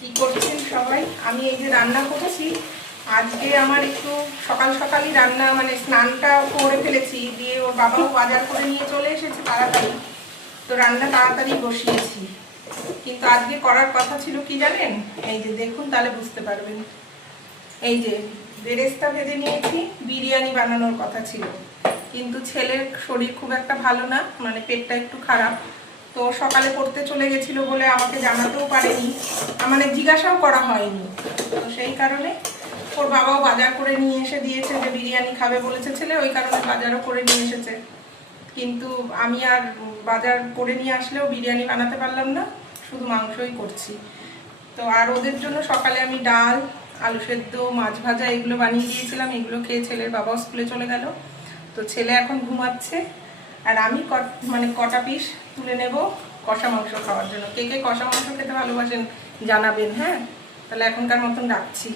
কি করছেন সবাই? আমি এই যে রান্না করেছি আজকে, আমার একটু সকাল সকালই রান্না, মানে স্নানটা করে ফেলেছি, দিয়ে ওর বাবাও বাজার করে নিয়ে চলে এসেছে তাড়াতাড়ি, তো রান্না তাড়াতাড়ি বসিয়েছি। কিন্তু আজকে করার কথা ছিল কি জানেন? এই যে দেখুন, তাহলে বুঝতে পারবেন। এই যে বেরেস্তা ভেজে নিয়েছি, বিরিয়ানি বানানোর কথা ছিল, কিন্তু ছেলের শরীর খুব একটা ভালো না, মানে পেটটা একটু খারাপ। তো সকালে পড়তে চলে গেছিল বলে আমাকে জানাতেও পারেনি, মানে জিজ্ঞাসাও করা হয়নি। তো সেই কারণে ওর বাবাও বাজার করে নিয়ে এসে দিয়েছে, যে বিরিয়ানি খাবে বলেছে ছেলে, ওই কারণে বাজারও করে নিয়ে এসেছে। কিন্তু আমি আর বাজার করে নিয়ে আসলেও বিরিয়ানি বানাতে পারলাম না, শুধু মাংসই করছি। তো আর ওদের জন্য সকালে আমি ডাল, আলু সেদ্ধ, মাছ ভাজা এগুলো বানিয়ে দিয়েছিলাম, এগুলো খেয়ে ছেলের বাবাও স্কুলে চলে গেল। তো ছেলে এখন ঘুমাচ্ছে, আর আমি মানে কটা পিস তুলে নেব কষা মাংস খাওয়ার জন্য। কে কে কষা মাংস খেতে ভালোবাসেন জানাবেন, হ্যাঁ? তাহলে এখনকার মতন রাখছি।